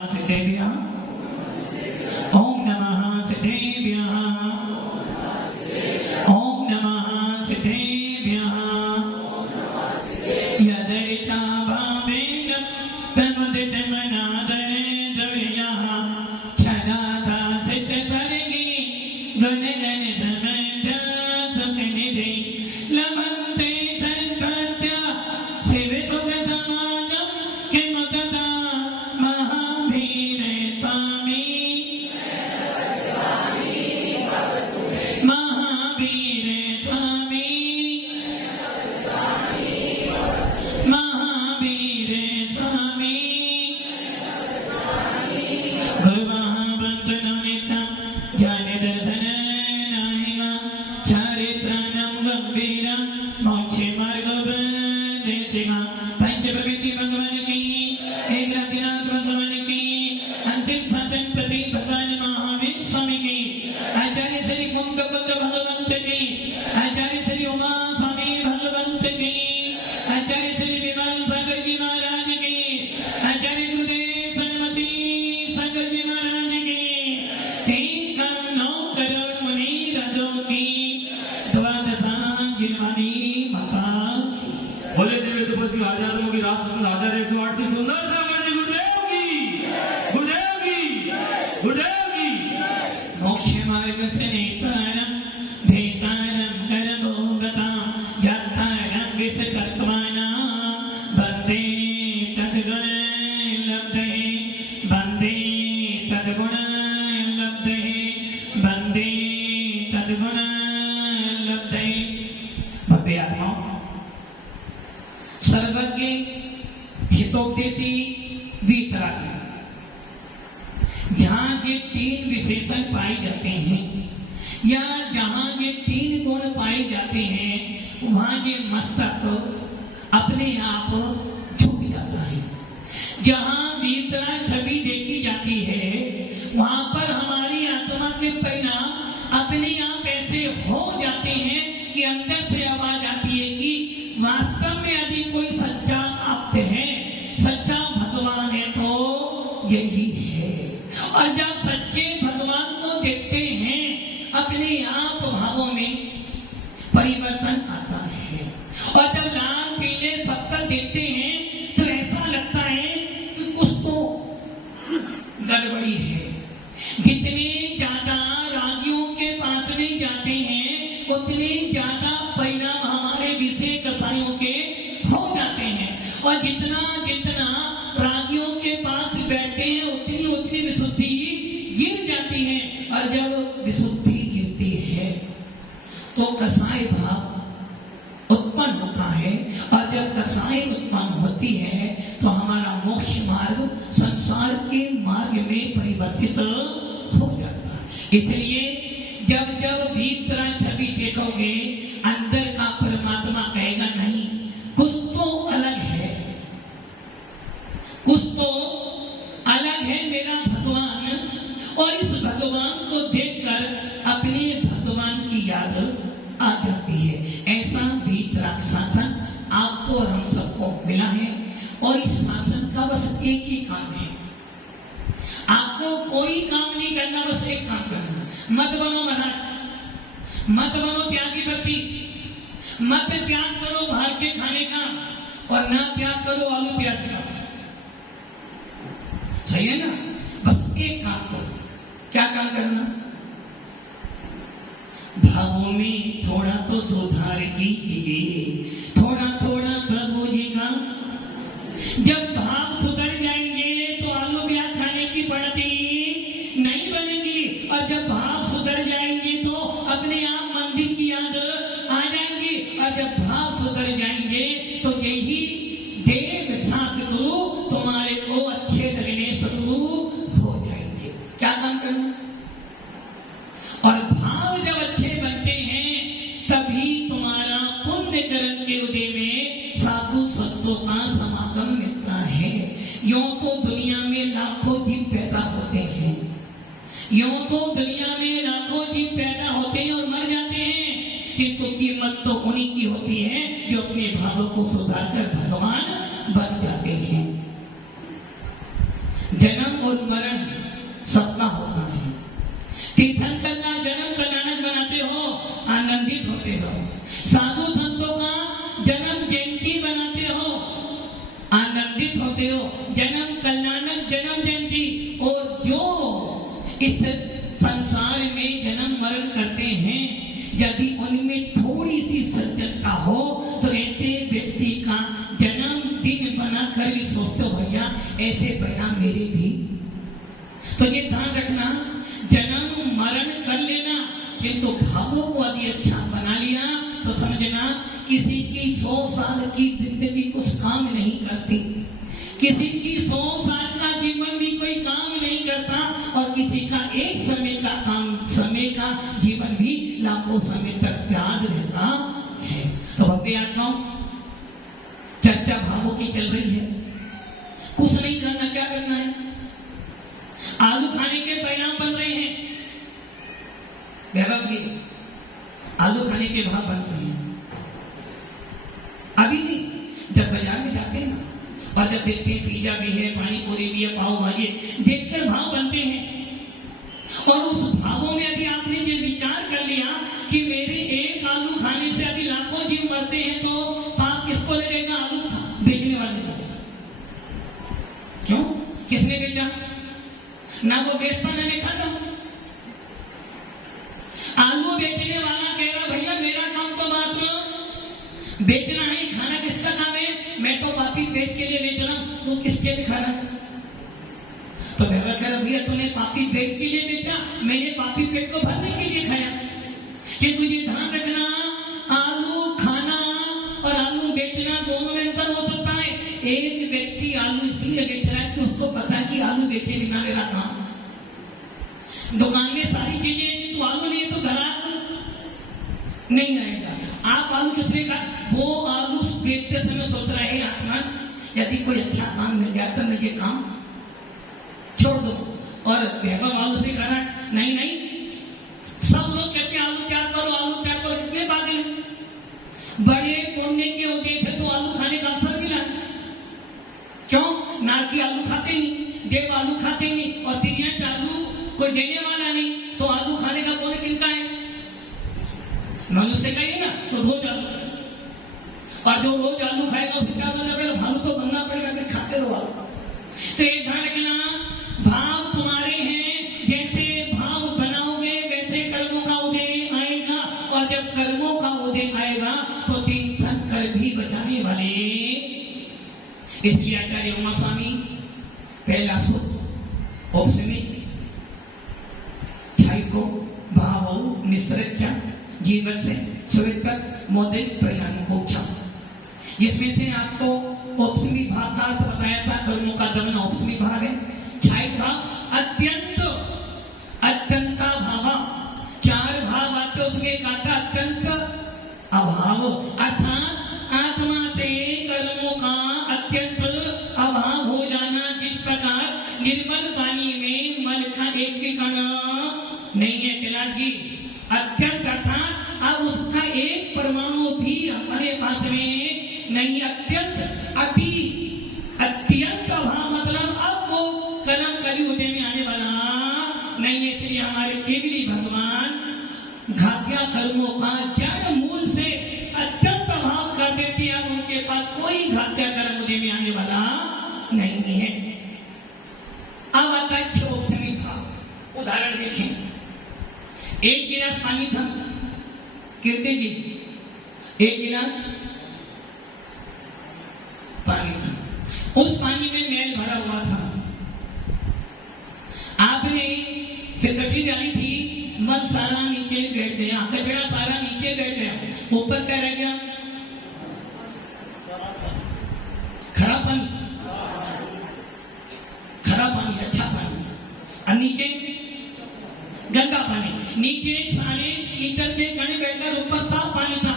सिद्धेभ्यः ओम नमः सिद्धेभ्यः ओम नमः सिद्धेभ्यः यदैता भावेन प्रमुदितमनादरेन्द्रियः छदाता सिद्धतरगी गुणगण समन्त सुखनिधि लभन्ते सत्पत्या शिवसुखसमानं किमुतता महावीरे स्वामी महावीरे स्वामी महावीरे स्वामी गुरुमहावन्दनमितं ज्ञानदर्शननाहिमा चारित्राणं गम्भीरं मोक्षमार्गोपदेशिका पंचप्रकृति भगवान की एक राधिनाथ भगवान की अंतिम शासन प्रति भगवान महावीर स्वामी की आचार्य श्री कुंद भगवंत की आचार्य श्री उमा स्वामी भगवंत की आचार्य श्री विमल सागर जी महाराज की आचार्य गुरुदेव सरस्वती सागर जी महाराज की 3 करोड़ मुनि राजों की द्वादशांगिनी माता बोले दिव्य तपस्वी आचार्यों की राष्ट्र आचार्य 108 से सुंदर सागर जी गुरुदेव की गुरुदेव की गुरुदेव की मोक्ष मार्ग से नेतारं भेतारं करभोगतां यातारं विसकर्त्वानां वन्दे तद्गुणलब्धये वन्दे तद्गुणलब्धये वन्दे तद्गुणलब्धये भव्य आत्माओं सर्वज्ञ हितोपदेशी वीतरागी जहां ये 3 विशेषण पाए जाते हैं या जहां ये 3 गुण पाए जाते हैं वहां ये मस्तक अपने आप झुक जाता है। जहां वीतरा छवि देखी जाती है वहां पर हमारी आत्मा के परिणाम अपने आप ऐसे हो जाते हैं कि अंदर से आवाज आती है कि वास्तव में यदि कोई सच्चा भक्त है, सच्चा भगवान है तो यही है। और जब सच्चे भगवान को देखते हैं अपने आप भावों में परिवर्तन आता है। और जब लाल पीले पत्थर देखते हैं तो ऐसा लगता है कि कुछ तो गड़बड़ी है। जितने ज्यादा रागियों के पास में जाते हैं उतने ज्यादा परिणाम हमारे विषय कसाईयों के हो जाते हैं। और जितना जितना रागियों के पास बैठते हैं उतनी उतनी विशुद्धि गिर जाती है। और जब विशुद्धि गिरती है तो कसाई भाव उत्पन्न होता है। और जब कसाई उत्पन्न होती है तो हमारा मोक्ष मार्ग संसार के मार्ग में परिवर्तित हो जाता है। इसलिए जब जब भीतर छवि देखोगे अंदर का परमात्मा कहेगा नहीं, कुछ तो अलग है, कुछ तो अलग है मेरा भगवान। और इस भगवान को देखकर अपने भगवान की याद आ जाती है। ऐसा भीतरा शासन आपको और हम सबको मिला है। और इस शासन का बस एक ही काम है, आपको कोई काम नहीं करना, बस एक काम करना। मत बनो महाराज, मत बनो त्यागी व्यक्ति, मत त्याग करो बाहर के खाने का और ना त्याग करो आलू प्याज का। सही है ना? बस एक काम करो। क्या काम करना? भावों में थोड़ा तो सुधार कीजिए, थोड़ा थोड़ा प्रभु जी का। जब भाव सुधर जाएंगे तो आलू प्याज खाने की पड़ती नहीं बनेगी। और जब भाव सुधर जाएंगे तो अपने आप मंदिर की याद आ जाएंगी। और जब भाव सुधर जाएंगे तो यही देव सतगुरु तुम्हारे को अच्छे लगने शुरू हो जाएंगे। क्या काम करना? और भाव जब अच्छे बनते हैं तभी तुम्हारा पुण्य कर्म के उदय में साधु संतों का समागम मिलता है। यूं तो दुनिया में लाखों जीव पैदा होते हैं, यूं तो दुनिया में लाखों जीव पैदा होते हैं और मर जाते हैं, किंतु कीमत तो उन्हीं की होती है जो अपने भावों को सुधारकर भगवान बन जाते हैं। जन्म और मरण सबका होता है। तीर्थंकर का जन्म कल्याणक बनाते हो, आनंदित होते हो। साधु संतों का जन्म जयंती बनाते हो, आनंदित होते हो। जन्म कल्याणक जन्म जयंती। और जो इस संसार में जन्म मरण करते हैं, यदि उनमें थोड़ी सी सज्जनता हो तो ऐसे व्यक्ति का जन्म दिन बनाकर भी सोचते हो भैया ऐसे परिणाम मेरे भी। तो ये ध्यान रखना, जन्म मरण कर लेना, किंतु भावों को यदि अच्छा बना लिया तो समझना किसी की 100 साल की जिंदगी कुछ काम नहीं करती, किसी की 100 साल का जीवन भी कोई काम नहीं करता, और किसी का एक समय का जीवन भी लाखों समय तक याद रहता है। तो भक्ति आत्माओं, चर्चा भावों की चल रही है, कुछ नहीं करना, क्या करना है? आलू खाने के परिणाम बन रहे हैं, वैभव जी, आलू खाने के भाव बन रहे हैं। अभी नहीं, जब बाजार में जाते हैं ना, और जब देखते हैं पिज्जा भी है, पानी पूरी भी है, पाव भाजी, देखकर भाव बनते हैं। और उस भावों में यदि आपने ये विचार कर लिया कि मेरे एक आलू खाने से यदि लाखों जीव मरते हैं, तो पाप किसको लगेगा? आलू बेचने वाले को। क्यों? किसने बेचा? ना वो बेचता ना मैं खाता। आलू बेचने वाला कह रहा भैया मेरा काम तो मात्र बेचना नहीं, खाना किसका काम है? मैं तो पापी पेट के लिए बेच रहा हूं, तू किसके लिए खा रहा है? तो भैया तूने पापी पेट के लिए बेचा, मैंने पापी पेट को भरने के लिए खाया। कि तुझे ध्यान रखना, आलू खाना और आलू बेचना दोनों में अंतर हो सकता है। एक व्यक्ति आलू इसलिए बेच रहा है कि उसको पता है कि आलू बेचे बिना मेरा काम, दुकान में सारी चीजें, तो आलू नहीं तो ग्राहक नहीं आएगा। आप आलू किसने का? वो आलू बेचते समय सोच रहा है आत्मा यदि कोई अच्छा काम मिल गया तो मैं ये काम छोड़ दो। और वैभव आलू से कह रहा है नहीं नहीं, सब लोग कहते हैं आलू त्याग करो, आलू त्याग करो, कितने पागल हैं। बड़े पुण्य के उद्देश्य तो आलू खाने का अवसर मिला। क्यों? नारकी आलू खाते नहीं, देव आलू खाते नहीं, और तिरिया आलू कोई देने वाला नहीं, तो आलू खाने का पुण्य किनका है? मनुष्य का ही ना। तो रोज आलू खाए, और जो रोज आलू खाएगा उसको क्या बनना पड़ेगा? भालू तो बनना पड़ेगा, फिर खाते रहो आलू। तो एक ध्यान रखना, भाव तुम्हारे हैं, जैसे भाव बनाओगे वैसे कर्मों का उदय आएगा, और जब कर्मों का उदय आएगा तो तीन संकर भी बचाने वाले। इसलिए आचार्य उमा स्वामी पहला सूत्र औपसमिक को भाव निस्त्रज्ञा जीवन से स्वेत मोदय परिणाम मोक्षा, जिसमें से आपको औपसमिक भाव का अर्थ बताया था, कर्मों का दमन औपसमिक भाव है। छायित भाव अत्यंत अत्यंता भाव, 4 भाव आते उसमें काटा अत्यंत अभाव, अर्थात आत्मा से कर्मों का अत्यंत अभाव हो जाना। जिस प्रकार निर्मल पानी में मल का एक भी कण नहीं है कैलाश जी, अत्यंत अर्थात अब उसका एक परमाणु भी हमारे पास में नहीं, अत्यंत अति अत्यंत अभाव, मतलब अब वो कर्म कली उदय में आने वाला नहीं है। इसलिए हमारे केवली भगवान घात्या कर्मों का जड़ मूल से अत्यंत अभाव कर देते हैं, अब उनके पास कोई घात्या कर्म उदय में आने वाला नहीं है। अब आता है औपसमिक भाव। उदाहरण देखें, एक गिलास पानी था, कीर्ति जी, एक गिलास पानी था, उस पानी में मैल भरा हुआ था। आपने फिरकटी डाली थी, मत सारा नीचे बैठ गया, कचरा सारा नीचे बैठ गया, ऊपर क्या रह गया? खराब पानी, खराब पानी, अच्छा पानी, और नीचे गंदा पानी। नीचे सारे कीचड़ के कण बैठकर ऊपर साफ पानी था।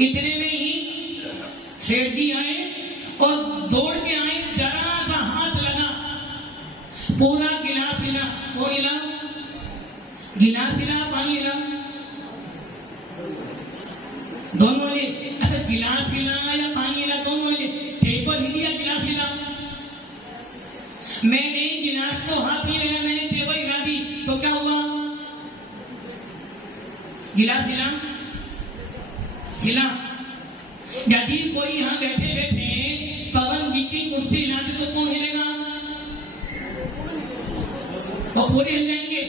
इतने में ही सेठ जी आए और दौड़ के आए, जरा सा हाथ लगा, पूरा गिलास हिला। वो हिला, गिलास हिला, पानी हिला, दोनों हिले। अच्छा, गिलास हिला या पानी हिला, दोनों हिले। टेबल हिली या गिलास हिला? मैंने गिलास हिला। यदि कोई यहाँ बैठे बैठे पवन जी की कुर्सी हिलाते तो कौन हिलेगा? वो पूरे हिल जाएंगे।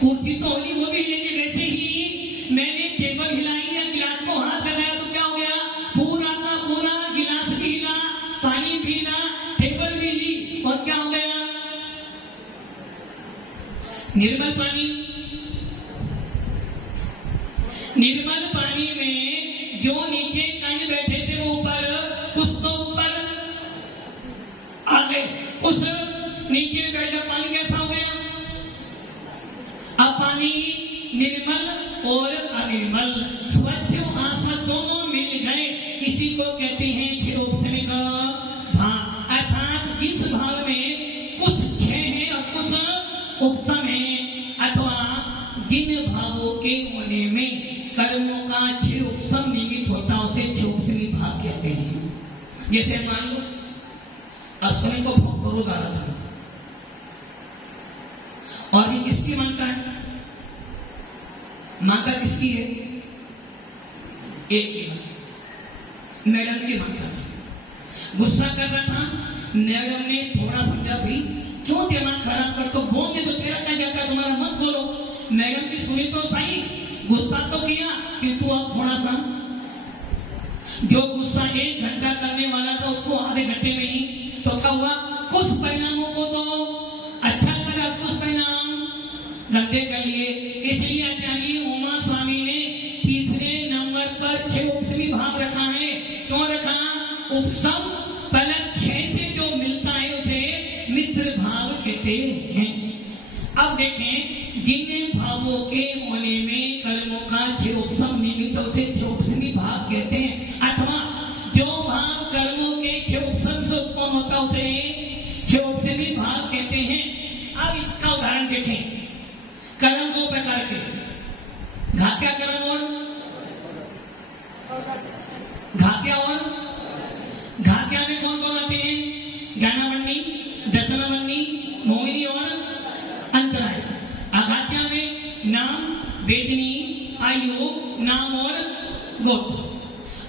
कुर्सी तो होली वो भी हिलेंगे। वैसे ही मैंने टेबल हिलाई या गिलास को हाथ लगाया तो क्या हो गया? पूरा का पूरा गिलास भी हिला, पानी भी हिला, टेबल भी हिली। और क्या हो गया? निर्मल पानी में जो नीचे कण बैठे थे वो ऊपर, कुछ तो ऊपर आ गए। उस नीचे बैठा पानी कैसा हो गया? अब पानी निर्मल और अनिर्मल, स्वच्छ असवच्छ दोनों मिल गए। इसी को कहते हैं क्षयोपशमिक भाव। अर्थात जिस भाव में कुछ क्षय है और कुछ उपशम है, अथवा जिन भावों के होने में कर्मों का क्षय उपशम निमित्त होता उसे क्षयोपशमी भाव कहते हैं। जैसे मान लो अश्विनी को भोग डाला था और ये किसकी मानता है? माता किसकी है? एक की बस, मैडम की मानता था। गुस्सा कर रहा था, मैडम ने थोड़ा समझा, भाई क्यों दिमाग खराब कर, तो बोलने तो तेरा क्या जाता है, तुम्हारा मत बोलो। मैडम की सुनी तो सही, गुस्सा तो किया कि तू अब थोड़ा सा, जो गुस्सा 1 घंटा करने वाला था उसको आधे घंटे में ही, तो क्या हुआ? कुछ परिणामों को तो अच्छा करा, कुछ परिणाम गंदे कर लिए। इसलिए आचार्य उमा स्वामी ने तीसरे नंबर पर क्षयोपशमी भाव रखा है। क्यों रखा? उपशम पलक क्षय से जो मिलता है उसे मिश्र भाव कहते हैं। अब देखें, जिन भावों के होने में कर्मों का क्षयोपशम निमित्त उसे क्षयोपशमी भाव कहते हैं, अथवा जो भाव कर्मों के क्षयोपशम से उत्पन्न होता उसे क्षयोपशमी भाव कहते हैं। अब इसका उदाहरण देखें। कर्म 2 प्रकार के, घात्या कर्म और घात्या। और घात्या में कौन कौन आते हैं? ज्ञानावन्नी, दर्शनावन्नी, मोहिनी और अंतराय। अघात्या में नाम, वेदनी, आयु, नाम और गोत्र।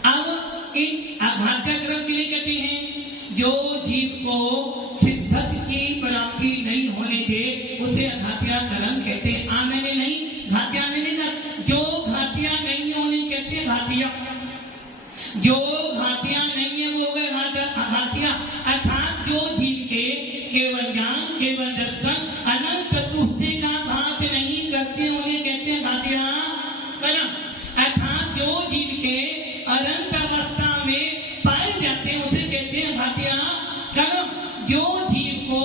अब इन अघात्या कर्म के लिए कहते हैं जो जीव को सिद्धत की प्राप्ति नहीं होने दे उसे अघात्या कर्म कहते हैं। मैंने नहीं, घात्या में नहीं, जो घात्या नहीं है उन्हें कहते हैं घातिया। जो घातिया नहीं है वो गए घातिया। अर्थात जो जीव के केवल ज्ञान, केवल दर्शन, अनंत चतुष्टय का घात नहीं करते उन्हें कहते हैं घातिया कर्म। अर्थात जो जीव के अनंत अवस्था में पाए जाते हैं उसे कहते हैं घातिया कर्म। जो जीव को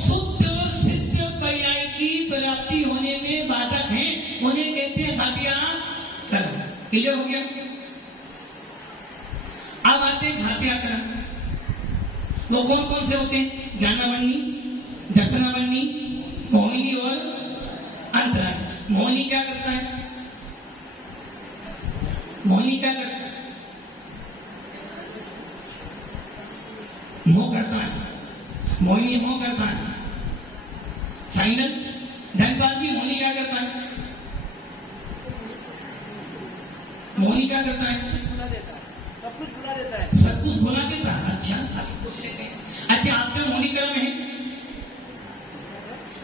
शुद्ध सिद्ध पर्याय की प्राप्ति होने में बाधक है उन्हें कहते हैं घातिया कर्म। क्लियर हो गया? अब आते हैं घातिया कर्म। वो कौन कौन से होते हैं? ज्ञानावन्नी, दर्शनावन्नी, मोहिनी और अंतराय। मोहिनी क्या करता है? मोहिनी क्या करता है? मोह करता है। मोहिनी मोह करता है। फाइनल धनपाल भी मोहिनी क्या करता है? मोहिनी क्या करता है? सब कुछ भुला देता है। सब कुछ भुला देता है। अच्छा, अभी पूछ लेते हैं। अच्छा, आपका मोहिनी कर्म है?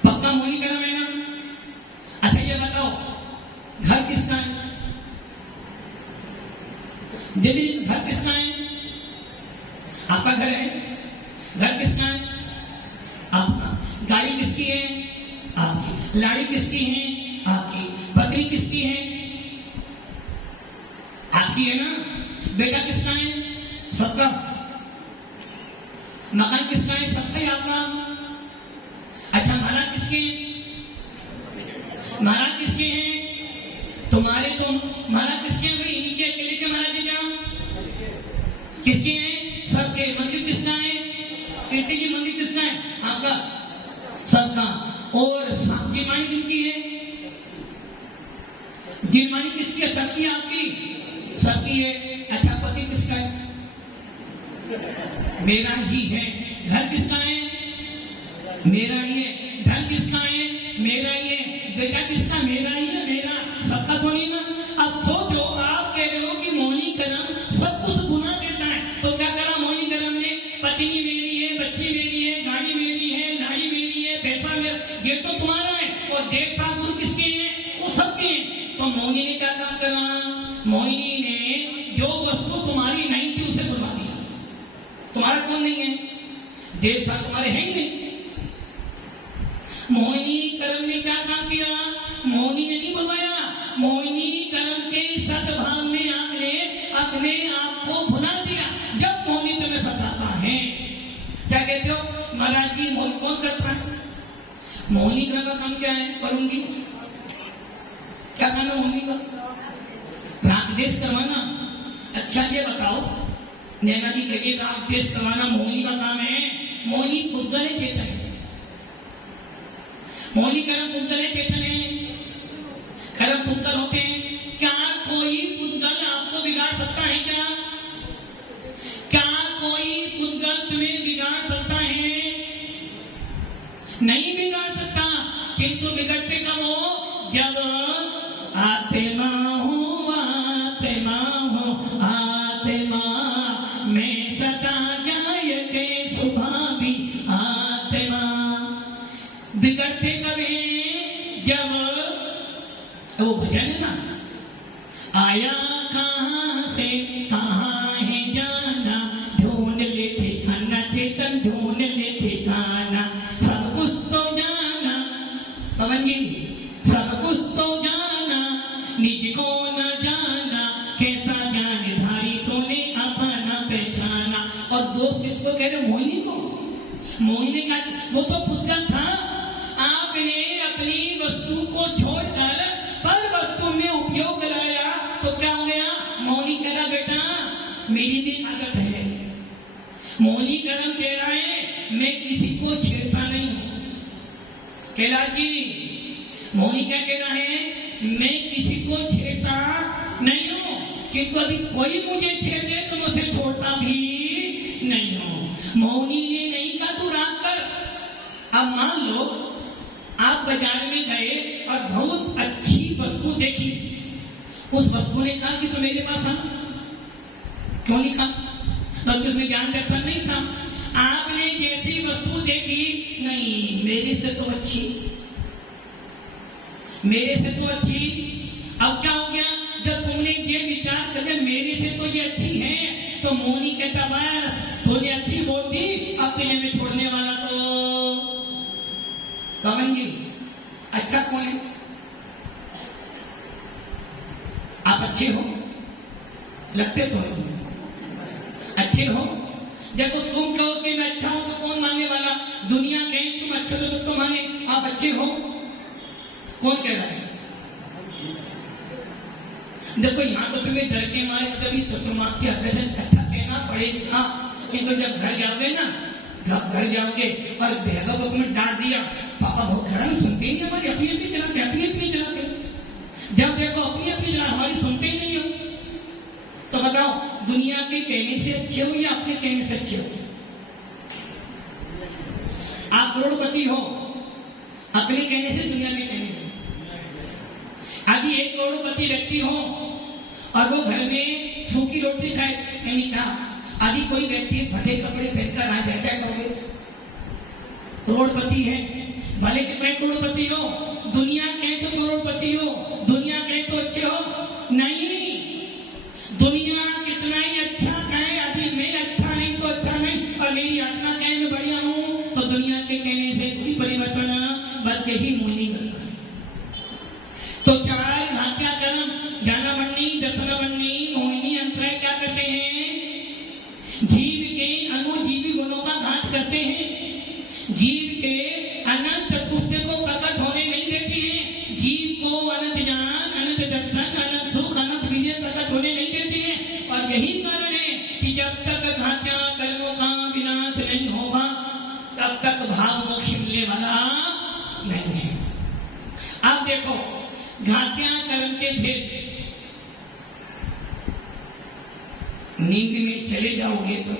पक्का मोहिनी कर्म है ना? अच्छा, ये बताओ घर किसका है? यदि घर किसका है? आपका घर है। घर किसका है? आपका। गाड़ी किसकी है? आपकी। लाड़ी किसकी है? आपकी। बकरी किसकी है? आपकी है ना? बेटा किसका है? सबका। मकान किसका है? सबका ही आपका। अच्छा, महाराज किसके हैं? महाराज किसके हैं? तुम्हारे तो महाराज किसके हैं? भाई इन्हीं के अकेले के महाराज है क्या? किसके हैं? सबके। मंदिर किसका है? कीर्ति जी मंदिर किसका है? आपका। सबका। और जीवमानी किसकी है? जीवमानी किसकी है? सबकी। आपकी? सबकी है। अच्छा, पति किसका है? मेरा ही है। घर किसका है? मेरा ही है। धन किसका है? मेरा ही है। बेटा किसका? मेरा ही है। मेरा। सबका तो नहीं ना। ये तो तुम्हारा है और देवता गुरु किसके हैं? वो सबके हैं। तो मोहिनी ने क्या काम करा? मोहिनी ने जो वस्तु तुम्हारी नहीं थी उसे बुलवा दिया। तुम्हारा कौन नहीं है? देवता तुम्हारे हैं ही नहीं। मोहिनी कर्म ने क्या काम किया? मोहिनी ने नहीं बुलवाया, मोहिनी कर्म के सद्भाव में आपने अपने आप को भुला दिया। जब मोहिनी तुम्हें सताता है, क्या कहते हो? महाराज जी मोहिनी कौन करता है? मोहिनी ग्रह का काम क्या है? करूंगी क्या काम है मोहिनी का? राग देश करवाना। अच्छा ये बताओ, नैना जी कहिए राग देश करवाना मोहिनी का काम है। मोहिनी पुद्गल है चेतन है? मोहिनी कर्म पुद्गल है चेतन है? कर्म पुद्गल होते हैं। क्या कोई पुद्गल आपको बिगाड़ सकता है? क्या कोई पुद्गल तुम्हें बिगाड़ सकता है? नहीं बिगाड़ सकता। किंतु बिगड़ते कब हो? जब आत्मा में सदा जाए के सुबह भी आत्मा। बिगड़ते कब है? जब वो भजन है ना, आया कहां से कहां है जाना, ढूंढ ले ठिकाना चेतन, ढूंढ ले ठिकाना। सब कुछ तो जाना पवन जी, सब कुछ तो जाना, निज को न जाना, कैसा जानधारी तूने अपना पहचाना। और दोस्त किसको कह रहे? मोहिनी को। मोहिनी का वो तो पुद्गल था। आपने अपनी वस्तु को छोड़कर पर वस्तु में उपयोग कराया तो क्या हो गया? मोहिनी कह रहा बेटा मेरी भी आदत है। मोहिनी कर्म कह रहा है मैं किसी को छेड़ता नहीं हूं। कैलाश जी मोहिनी क्या कह रहा है? मैं किसी को छेड़ता नहीं हूं, किंतु अभी कोई मुझे छेड़ दे तो मैं उसे छोड़ता भी नहीं हूं। मोहिनी ने नहीं कहा तू राग कर। अब मान लो आप बाजार में गए और बहुत अच्छी वस्तु देखी, उस वस्तु ने कहा कि तो मेरे पास आ। क्यों नहीं कहा? तो उसमें ज्ञान दर्शन नहीं था। आपने जैसी वस्तु देखी, नहीं मेरे से तो अच्छी, मेरे से तो अच्छी। अब क्या हो गया? जब तुमने ये विचार कर लिया मेरे से तो ये अच्छी है, तो मोहिनी कहता बस तूने अच्छी बोल दी, अब तुझे में छोड़ने वाला तो पवन जी। अच्छा कौन है? आप अच्छे हो, लगते तो नहीं अच्छे हो। देखो तुम कहो कि मैं अच्छा हूं तो कौन मानने वाला? दुनिया कहे तुम अच्छे हो तो माने। आप अच्छे हो? कौन कह रहा है? देखो यहाँ तो तुम्हें डर के मारे कभी चतुर्मास के अध्ययन अच्छा कहना पड़ेगा, किंतु जब घर जाओगे ना, जब घर जाओगे और भैया को तुम्हें डांट दिया, पापा बहुत खराब सुनते ही नहीं, हमारी अपनी अपनी चलाते, अपनी अपनी चलाते। जब देखो अपनी अपनी चला, हमारी सुनते ही नहीं हो, तो बताओ दुनिया के कहने से अच्छे हो या अपने कहने से अच्छे हो? आप करोड़पति हो अपने कहने से, दुनिया के कहने से। यदि एक करोड़पति व्यक्ति हो और वो घर में सूखी रोटी खाए, कहीं का यदि कोई व्यक्ति फटे कपड़े पहनकर आ जाए, क्या कहोगे? करोड़पति है, भले कितने करोड़पति हो, दुनिया कहे तो करोड़पति हो, दुनिया कहे तो अच्छे हो। नहीं, दुनिया कितना ही अच्छा कहे, यदि मैं अच्छा नहीं तो अच्छा नहीं, और मेरी आत्मा कहे मैं बढ़िया हूं, तो दुनिया के कहने से कोई परिवर्तन बल्कि ही मोहिनी करता है। तो चार घात्या कर्म ज्ञानावन्नी, दर्शनावन्नी, मोहिनी, अंतराय क्या करते हैं? जीव के अनुजीवी गुणों का घात करते हैं, जीव के अनंत चतुष्टय को प्रकट होने नहीं देती है, जीव को अनंत ज्ञान, अनंत दर्शन, अनंत सुख, अनंत विजय प्रकट होने नहीं देती है। और यही कारण है कि जब तक घात्या कर्मों का विनाश नहीं होगा तब तक भाव मोक्ष मिलने वाला नहीं है। अब देखो घात्या कर्म के फिर नींद में चले जाओगे तो,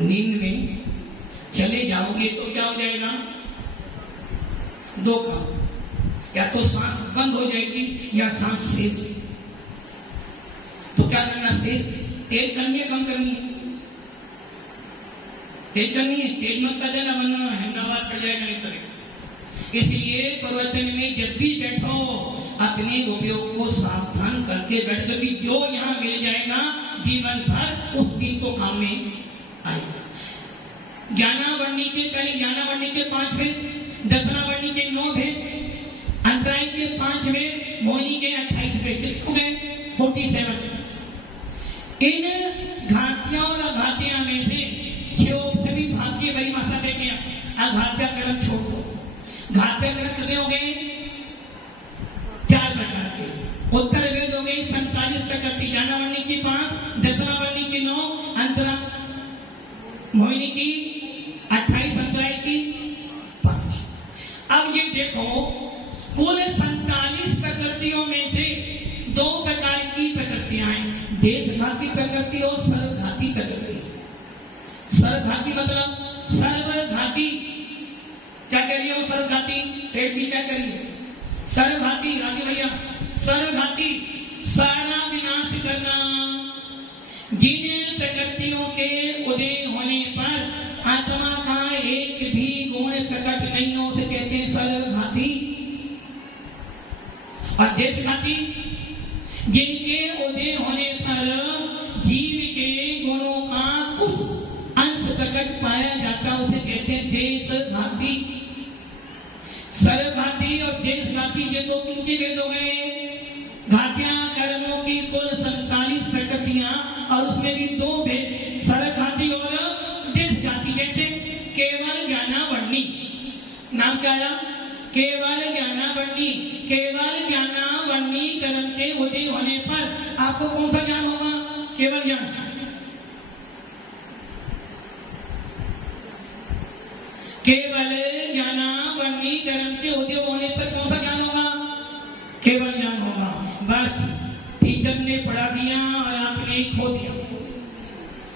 नींद में चले जाओगे तो क्या हो जाएगा? दो काम, या तो सांस बंद हो जाएगी या सांस शेष। तो क्या करना? शेष तेज करनी है, कम करनी है? स्टेज करनी है, स्टेज मत कर देना वरना अहमदाबाद कर जाएगा नहीं करेगा। इसलिए प्रवचन में जब भी बैठो अपने उपयोग को सावधान करके बैठो कि जो यहाँ मिल जाएगा जीवन भर उस दिन को काम में आएगा। ज्ञानावरणी के पहले ज्ञानावरणी के 5 भेद, दक्षिणावरणी के 9 भेद, अंतराय के 5 भेद, मोहिनी के 28 भेद, कितने हो गए 47। इन घातियां और अघातियां में से सभी भारतीय बड़ी माता देखे अघात्या कर्म छोड़ दो। घात्या कर्म कितने हो गए 4 प्रकार के। उत्तर वेद हो गई 47 प्रकृति, ज्ञानावरणी की 5, दक्षिणावरणी की 9, अंतरा मोहिनी की 28, अंतराय की 5। अब ये देखो कुल 47 प्रकृतियों में से 2 प्रकार की प्रकृतियां हैं, देशघाती प्रकृति और सर्वघाती प्रकृति। सर्वघाती मतलब सर्वघाती क्या करिए वो सर्वघाती सेठ भी क्या करिए सर्वघाती राजू भैया सर्वघाती सारा विनाश करना। जिन प्रकृतियों के उदय होने पर आत्मा का एक भी गुण प्रकट नहीं हो उसे कहते हैं सर्वघाती। और देशघाती जिनके उदय होने पर जीव के गुणों का कुछ अंश प्रकट पाया जाता उसे कहते हैं देशघाती। सर्वघाती और देशघाती ये 2 किनके भेद हो गए। घातियां कर्मों की कुल 47 प्रकृतियां और उसमें भी 2 भेद, सर्वघाती और देशघाती। जैसे केवल ज्ञानावरणी, नाम क्या आया केवल ज्ञानावरणी। केवल ज्ञानावरणी कर्म के उदय होने पर आपको कौन सा ज्ञान होगा केवल ज्ञान। केवल ज्ञानावरणी कर्म के उदय होने पर कौन सा ज्ञान होगा केवल ज्ञान होगा। बस टीचर ने पढ़ा दिया और आपने खो दिया।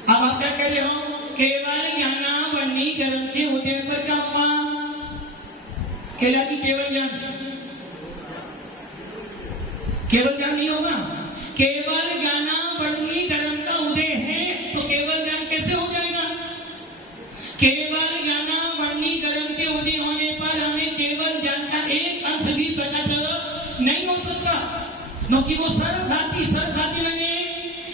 अब आप क्या कह रहे हो केवल ज्ञानावरणी कर्म के उदय पर क्या होगा केला की केवल ज्ञान। केवल ज्ञान नहीं होगा। केवल ज्ञानावरणी कर्म का उदय है तो केवल ज्ञान कैसे हो जाएगा। केवल ज्ञानावरणी कर्म के उदय होने पर हमें केवल ज्ञान का एक अंश भी प्रकट नहीं हो सकता क्योंकि वो सर्वघाती। सर्वघाती मैंने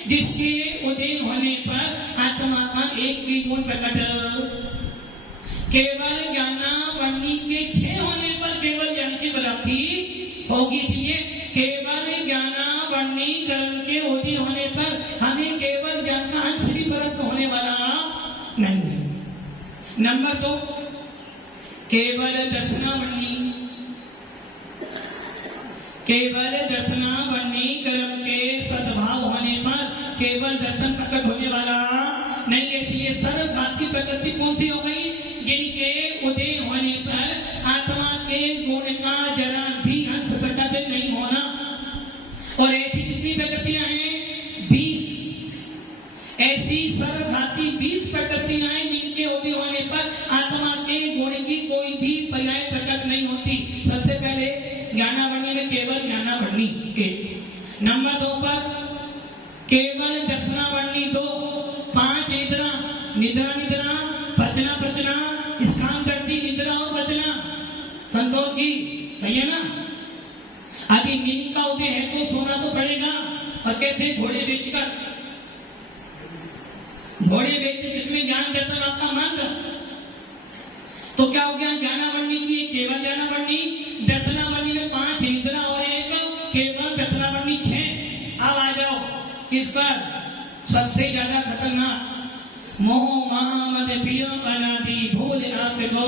जिसके उदय होने पर आत्मा का एक भी गुण प्रकट। केवल ज्ञानावरणी के 6 होने पर केवल ज्ञान की प्राप्ति होगी। इसलिए केवल ज्ञानावरणी कर्म के उदय होने पर हमें केवल ज्ञान का अंश भी प्राप्त होने वाला नहीं है। नंबर 2 केवल दक्षिणावरणी। केवल दक्षिणावरणी कर्म के सद्भाव होने पर केवल दर्शन प्रकट होने वाला नहीं है। इसलिए सर्वघाती प्रकृति कौन सी हो गई जिनके उदय होने पर आत्मा के गुण का जरा भी अंश प्रकट नहीं होना। और ऐसी कितनी प्रकृतियां हैं 20। ऐसी सर्वघाती 20 प्रकृतियां हैं जिनके उदय होने पर आत्मा के गुण की कोई भी पर्याय प्रकट नहीं होती। सबसे पहले ज्ञानावरणी में केवल ज्ञानावरणी 1। नंबर 2 पर केवल दक्षिणावरणी 2। 5 निद्रा निद्रा निद्रा पचना पचना स्थान करती निद्रा और बचना। संतोष जी सही है ना। यदि नींद का उदय है तो सोना तो पड़ेगा। और कैसे घोड़े बेचकर घोड़े बेचते जिसमें ज्ञान दर्शन आपका मंद तो क्या हो गया ज्ञानावरणी की केवल ज्ञानावरणी। दक्षिणावरणी में 5 निद्रा और 1 केवल दक्षिणावरणी 6। अब आ जाओ किस पर सबसे ज्यादा खतरनाक मोह मद पिय अनादि भूल आपको।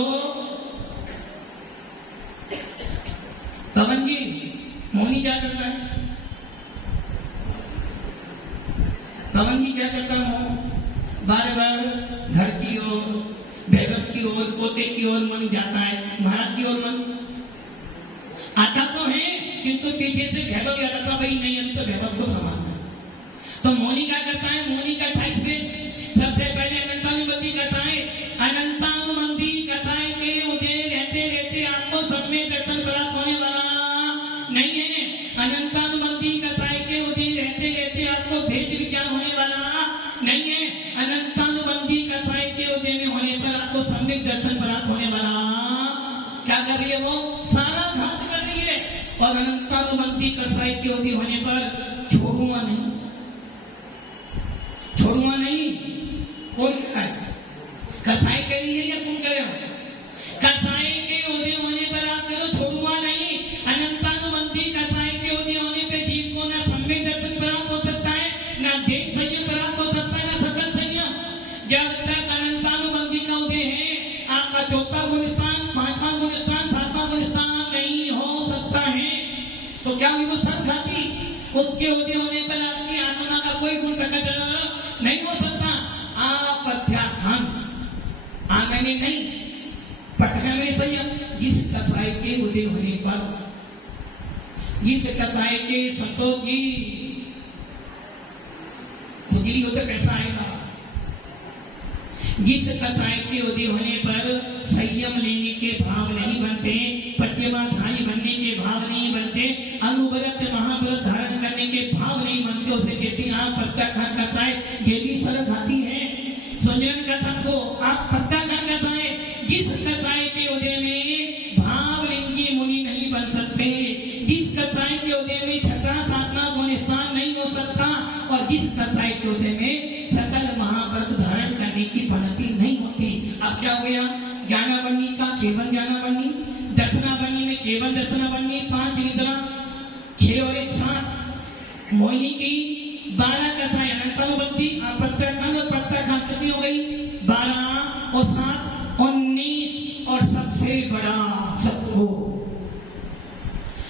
पवन जी मोहनी क्या करता है। पवन जी क्या करता है बार बार घर की ओर भैरव की ओर पोते की ओर मन जाता है। महाराज की ओर मन आता तो है किंतु पीछे से भैरव याद आता भाई नहीं अभी तो भैरव को समाना। तो मोनी क्या करता है मोनी का 28 में सबसे पहले अनंतानुबंधी कथाएं। अनंतानुबंधी कथाएं के उदय रहते रहते आपको सब में दर्शन प्राप्त होने वाला नहीं है। अनंतानुबंधी कथाएं के उदय रहते रहते आपको भेद विज्ञान होने वाला नहीं है। अनंतानुबंधी कथाएं के उदय में होने साथ होने वाला क्या कर रही है? वो सारा घात कर रही है। और अनंतानुबंधी कसाई की अवधि होने पर छोड़ूंगा नहीं, छोड़ूंगा नहीं। कौन कह रहा है? कसाई कह रही है या तुम कह रहे हो? कसाई के अवधि होने पर आप करो छोड़ूंगा नहीं। अनंतानुबंधी कसाई के अवधि होने पर जीव को ना सम्यक दर्शन प्राप्त हो सकता है, ना देख संयम प्राप्त हो सकता है, ना सकल संयम। जब तक अनंतानुबंधी का उदय है, आपका चौथा गुण स्थान, पांचवा गुण स्थान, सातवां गुण स्थान नहीं हो सकता है। तो क्या हुई वो सर्वघाती? उसके उदय होने पर आपकी आत्मा का कोई गुण प्रकट नहीं हो सकता। आप अध्यात्म आंगने नहीं, पटना में संयम। जिस कसाई के उदय होने पर, जिस कसाई के संतोष जी खुजली होते कैसा आएगा? जिस कसाई के उदय होने पर संयम लेने के भाव नहीं बनते, पट्यमाशाही बनने के भाव नहीं बनते, अनुव्रत महाव्रत धारण करने के भाव नहीं बनते, उसे कहते हैं आप प्रत्याख्यान करता है। ये भी सर्वघाती है। सुजन कथा को आप प्रत्याख्यान करता है। जिस कसाई के उदय में भाव लिंगी मुनि नहीं बन सकते, जिस कसाई के उदय में छठा सातवां गुण स्थान नहीं हो सकता, और जिस कसाई के उदय में सकल महाव्रत धारण करने की पद्धति नहीं होती। अब क्या हो गया? ज्ञानावरणी का केवल ज्ञानावरणी, दक्षिणावरणी में केवल दक्षिणावरणी, 5 निद्रा, 6 और 1 7, मोहिनी की 12 कथाएं अनंतानुबंधी, अप्रत्याख्यान और प्रत्याख्यान कितनी हो गई? 12 और 7 19। और सबसे बड़ा शत्रु,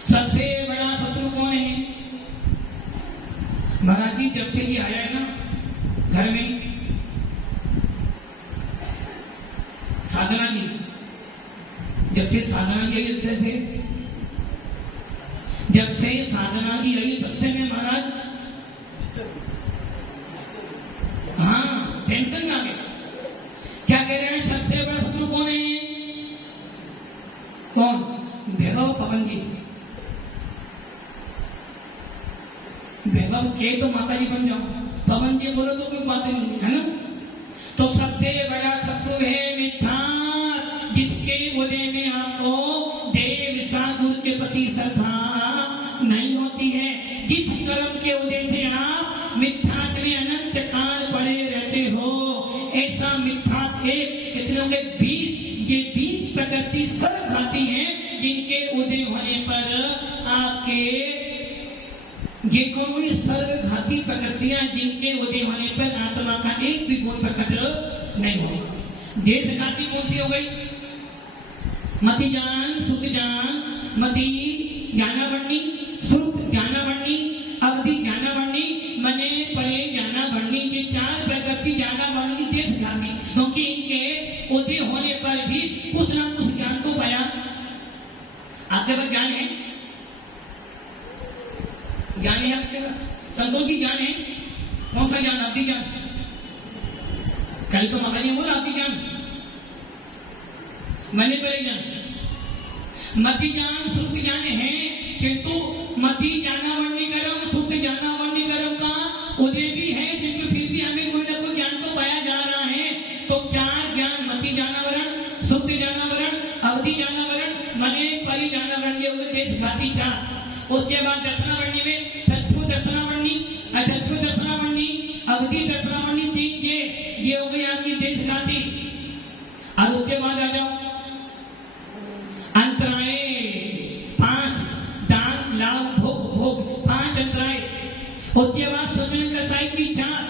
सबसे बड़ा शत्रु कौन है? महाराज जी जब से ये आया है ना घर में, साधना जी, जब से साधना जी आई, जब से साधना जी आई तब से मैं महाराज हाँ टेंशन आ गया। क्या कह रहे हैं? सबसे बड़ा शत्रु कौन है? कौन? वैभव पवन जी। वैभव के तो माता जी बन जाओ, पवन जी बोलो तो कोई बात नहीं है ना। तो सबसे बड़ा शत्रु है मिथ्या, जिसके उदय में आपको देव साधु के प्रति श्रद्धा नहीं होती है। जिस कर्म के उदय से आप मिथ्या में अनंत काल पड़े रहते हो, ऐसा मिथ्या के कितने होंगे? 20। ये 20 प्रकृति सर्वघाती हैं, जिनके उदय होने पर आपके ये कौन सर्वघाती प्रकृतियां, जिनके उदय होने पर आत्मा का एक भी गुण प्रकट नहीं होगा। देशघाती कौन सी हो गई? मति ज्ञान, सुख ज्ञान, मति ज्ञानावरणी, सुख ज्ञानावरणी, अवधि ज्ञानावरणी, मने परे ज्ञानावरणी। ये 4 प्रकृति ज्ञानावरणी देशघाती, क्योंकि इनके उदय होने पर भी कुछ न कुछ ज्ञान को पाया। आपके पास ज्ञान है? ज्ञान है आपके पास? संतोष की ज्ञान है? कौन सा ज्ञान? अवधि ज्ञान। कल तो मगर ने बोला अवधि ज्ञान, मैंने पहले ज्ञान, मति ज्ञान, सुख ज्ञान है, किंतु मति ज्ञानावरणी कर्म, सुख ज्ञानावरणी कर्म का उदय भी है, जिनके फिर भी हमें कोई ना कोई ज्ञान को पाया जा रहा है। तो 4 ज्ञान, मति ज्ञानावरण, सुख ज्ञानावरण, अवधि ज्ञानावरण, मने परि ज्ञानावरण, ये होंगे देशघाती 4। उसके बाद दक्षिणावरणी में चक्षु दक्षिणावरणी, अचक्षु दक्षिणावरणी, अवधि दक्षिणावरणी, 3 ये हो गई आपकी देशघाती। और उसके बाद आ जाओ अंतराय 5, दान लाभ भोग भोग 5 अंतराय। उसके बाद सुजन कसाई की 4,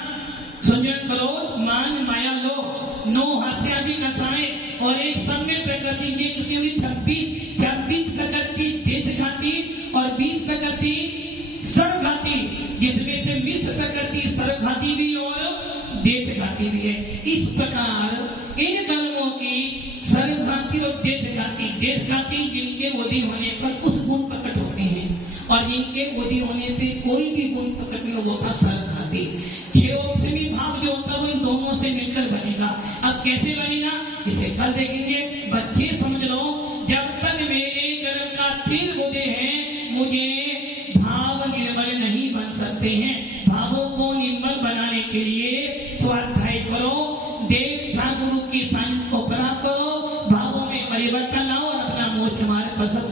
सुजन क्रोध मान माया लोभ, 9 हास्य आदि नशाएं, और एक सम्य प्रकृति, ये कितनी हुई? 26 प्रकृति देशघाती और 20 प्रकृति सर्वघाती, जिसमें से मिश्र प्रकृति सर्वघाती भी और देशघाती भी है। इस प्रकार इन कर्मों की सर्वघाती और देशघाती जिनके उदय होने पर उस गुण प्रकट होते हैं, और जिनके उदय होने पे कोई भी गुण प्रकट नहीं होता सर्वघाती। 6 से भी भाव जो होता है वो इन दोनों से मिलकर बनेगा। अब कैसे बनेगा इसे कल देखेंगे। बच्चे समझ लो, जब तक मेरे कर्म का स्थिर उदय है, मुझे भाव निर्मल नहीं बन सकते हैं। भावों को निर्मल बनाने के लिए स्वाध्याय करो, देवता गुरु की सानिध्य को प्राप्त करो, भावों तसं